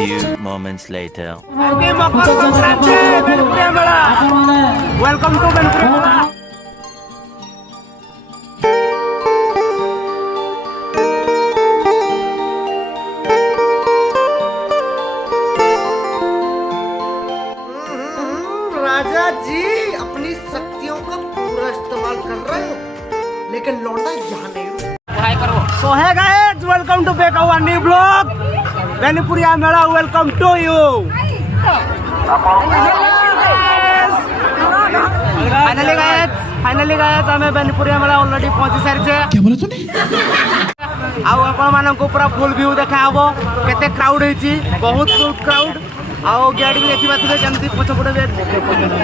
few moments later. Happy Makar Sankranti, Benpuri Mela. Welcome to Benpuri Mela. राजा जी अपनी शक्तियों का पूरा इस्तेमाल कर रहे हो, लेकिन लौटा यहाँ नहीं। So hey guys, welcome to back our new vlog. Benpuri Mela, welcome to you. Finally guys, ଆମେ ବେନିପୁରିଆ ମେଳା ଅଲରେଡି ପହଞ୍ଚି ସାରିଛେ। ଆଉ ଆପଣ ମାନଙ୍କୁ ପୁରା ଫୁଲ୍ ଭିଉ ଦେଖା ହବ। କେତେ କ୍ରାଉଡ୍ ହେଇଛି, ବହୁତ କ୍ରାଉଡ୍। ଆଉ ଗେଟ୍ ବି ଦେଖିପାରୁଥିବେ କେମିତି ପଛପଟେ ବି ଦେଖିପାରୁଥିବେ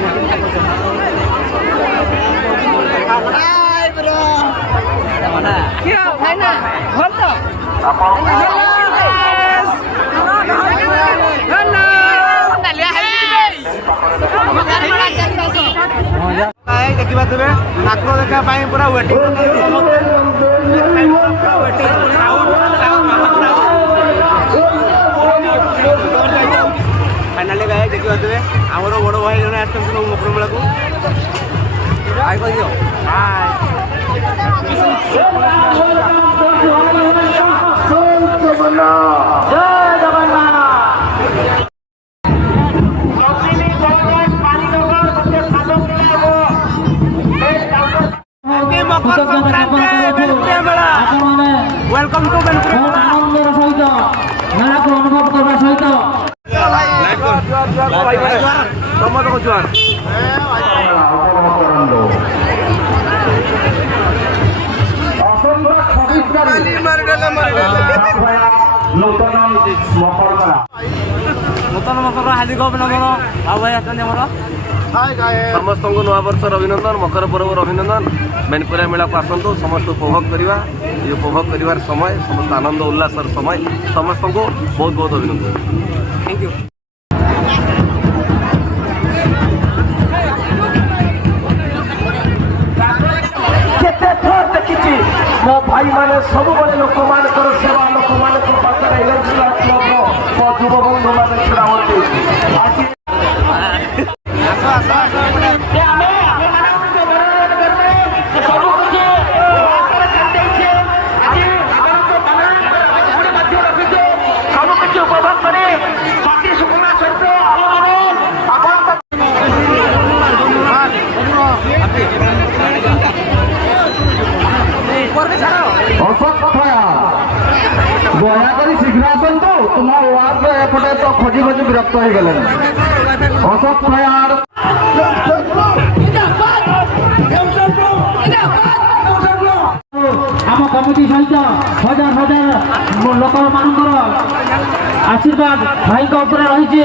ଠାକୁର ଦେଖିବା ପାଇଁ ପୁରା ୱେଟିଂ। ଫାଇନାଲି ଗାଏ ଦେଖିପାରୁଥିବେ ଆମର ବଡ଼ ଭାଇ ଜଣେ ଆସିଛନ୍ତି ସବୁ ମକର ମେଳାକୁ। ହାଇ କହିଦିଅ ମକର ସଂକ୍ରାନ୍ତି ବେନିପୁରିଆ ମେଳା। ୱେଲକମ୍ ଟୁ ବେନିପୁରିଆ ମେଳା। ଆନନ୍ଦର ସହିତ ମେଳାକୁ ଅନୁଭବ କରିବା ସହିତ ସମସ୍ତଙ୍କୁ ଜୁହାର। ନୂତନ ମକର ହାର୍ଦ୍ଦିକ ଅଭିନନ୍ଦନ। ଆଉ ଭାଇ ଆସିଛନ୍ତି ଆମର। ସମସ୍ତଙ୍କୁ ନୂଆ ବର୍ଷର ଅଭିନନ୍ଦନ, ମକର ପର୍ବର ଅଭିନନ୍ଦନ। ବେନିପୁରିଆ ମେଳାକୁ ଆସନ୍ତୁ, ସମସ୍ତେ ଉପଭୋଗ କରିବା। ଏ ଉପଭୋଗ କରିବାର ସମୟ, ସମସ୍ତ ଆନନ୍ଦ ଉଲ୍ଲାସର ସମୟ। ସମସ୍ତଙ୍କୁ ବହୁତ ବହୁତ ଅଭିନନ୍ଦନ। Thank you. କେତେ ଥର ଦେଖିଛି ମୋ ଭାଇମାନେ ସବୁବେଳେ ଲୋକମାନଙ୍କର ସେବା, ଲୋକମାନଙ୍କ ପାଖରେ ମୋ ଯୁବବନ୍ଧୁ ମାନେ ଛିଡ଼ା ହୁଅନ୍ତି। ସବୁକିଛି ଉପଭୋଗ କରି ବାକି ଶୁକ୍ଲା ସହିତ ଦୟାକରି ଶୀଘ୍ର ଆସନ୍ତୁ। ତୁମ ୱାର୍ଡର ଏପଟେ ତ ଖୋଜି ଖୋଜି ବିରକ୍ତ ହେଇଗଲେଣି। ଅଶୋକ ପ୍ରୟାର ଆମ କମିଟି ସହିତ ହଜାର ହଜାର ଲୋକମାନଙ୍କର ଆଶୀର୍ବାଦ ଭାଇଙ୍କ ଉପରେ ରହିଛି।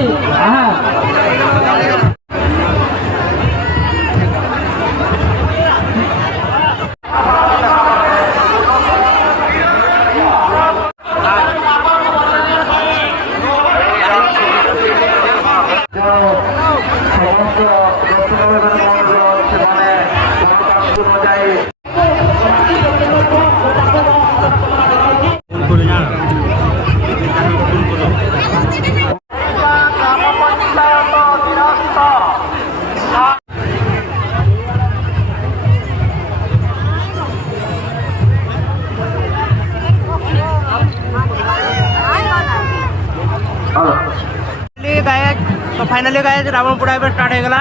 फाइनाली गाए रावण पोड़ा ଏବେ ଷ୍ଟାର୍ଟ ହେଇଗଲା।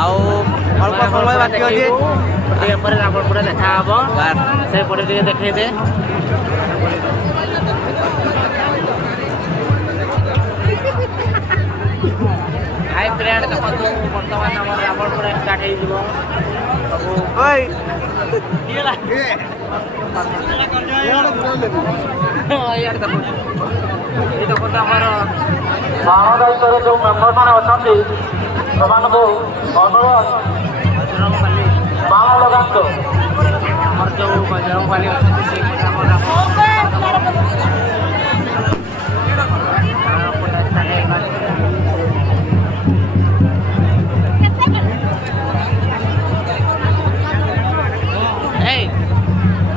ଆଉ ଅଳ୍ପ ସମୟ ବାକି ଅଛି। ଟିକେ ପରେ ରାବଣ ପୋଡ଼ା ଦେଖା ହବ। ସେପଟେ ଟିକେ ଦେଖେଇଦେ। ହାଇ ଫ୍ରେଣ୍ଡ ଦେଖନ୍ତୁ, ବର୍ତ୍ତମାନ ଆମର ରାବଣ ପୋଡ଼ା ଷ୍ଟାର୍ଟ ହେଇଯିବ। ଏଇ ଦେଖନ୍ତୁ ଆମର ବାଣ ଦାୟିତ୍ୱରେ ଯେଉଁ ମେମ୍ବରମାନେ ଅଛନ୍ତି ସେମାନଙ୍କୁ ଅନୁରୋଧ ବାଣ ଲଗାନ୍ତୁ। ଆମର ଯେଉଁ ବଜରଙ୍ଗବାଲି ଅଛନ୍ତି ସେଇପଟେ ଆମର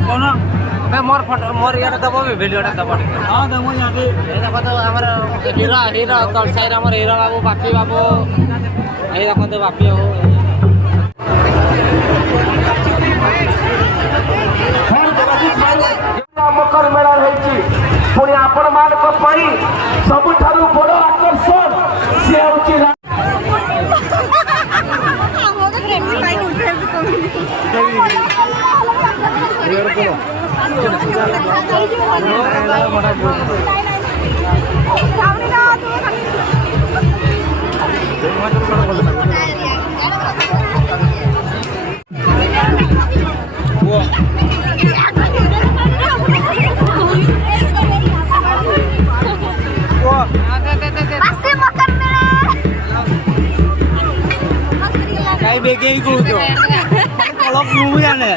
କଣ मोर फोटो मोर यार दबो वीडियो टा दबो हां दमो याके ए देखो तो हमर हीरो हीरो तल साइड हमर हीरो बाबू बापी बाबू ए देखो तो बापी हो ମକର ମେଳା ରହିଛି ପୁଣି ଆପଣମାନଙ୍କ ପାଇଁ ସବୁଠାରୁ ବଡ଼ ଆକର୍ଷଣ ସେ ହେଉଛି काय बेगे को तो कलक मु जाने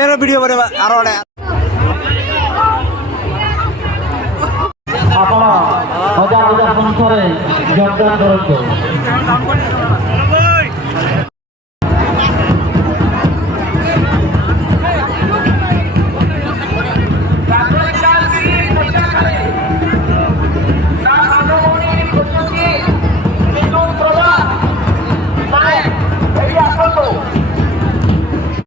एरो वीडियो बरे आरोडे ଆପଣ ହଜାର ହଜାର ସଂଖ୍ୟାରେ ଯୋଗଦାନ କରନ୍ତୁ।